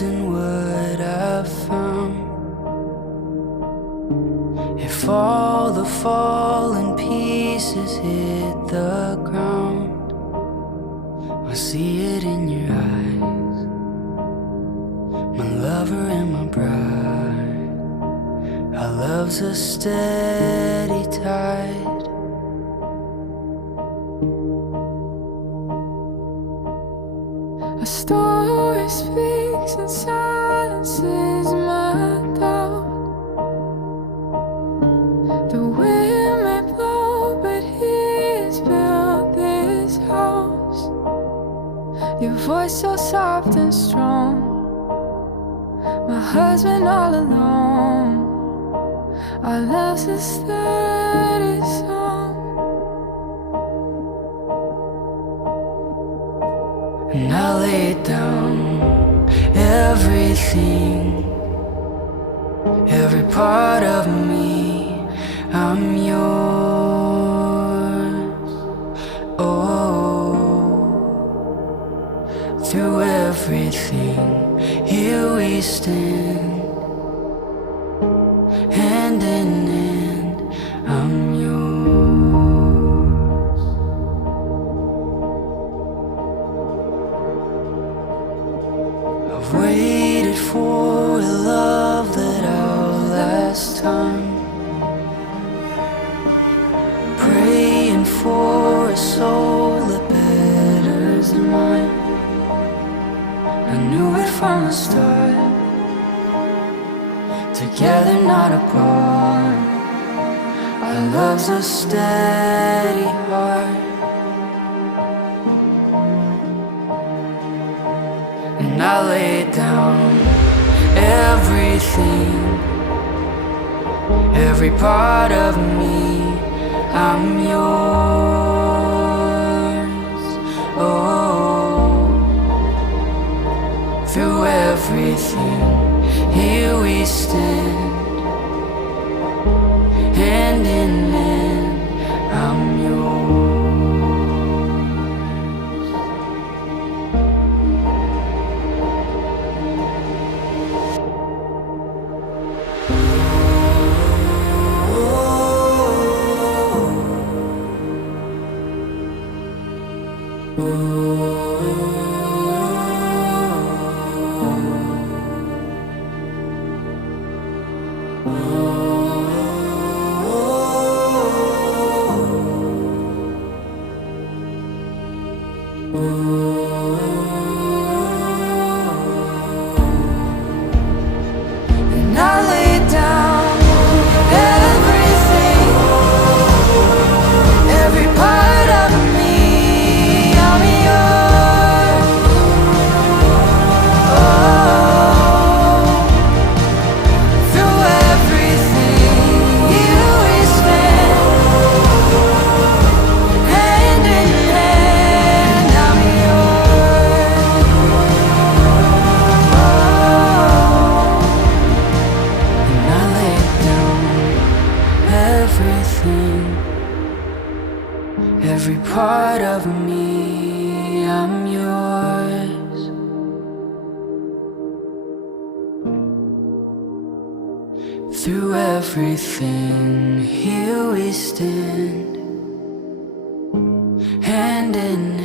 losing what I found. If all the fallen pieces hit the ground, I see it in your eyes, my lover and my bride. Our love's a steady tide. A story speaks and silences my doubt. The wind may blow, but he's built this house. Your voice so soft and strong, my husband all alone. Our love's a steady song. And I lay down everything, every part of me, I'm yours. Oh, through everything, here we stand, hand in hand, I'm yours. I've waited for a love that outlasts time, praying for a soul that betters than mine. I knew it from the start, together not apart. Our love's a steady heart. And I lay down everything, every part of me, I'm yours. Oh, through everything, here we stand, hand in hand, I'm yours. And I lay down everything, every part of me, I'm yours. Oh, through everything, here we stand, hand in hand, I'm yours. And I lay down everything, every part of me, I'm yours. Through everything, here we stand, hand in